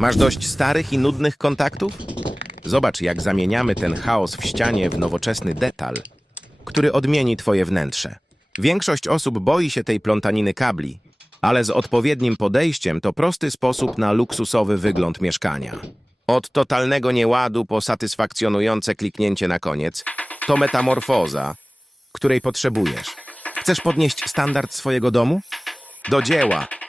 Masz dość starych i nudnych kontaktów? Zobacz, jak zamieniamy ten chaos w ścianie w nowoczesny detal, który odmieni twoje wnętrze. Większość osób boi się tej plątaniny kabli, ale z odpowiednim podejściem to prosty sposób na luksusowy wygląd mieszkania. Od totalnego nieładu po satysfakcjonujące kliknięcie na koniec, to metamorfoza, której potrzebujesz. Chcesz podnieść standard swojego domu? Do dzieła!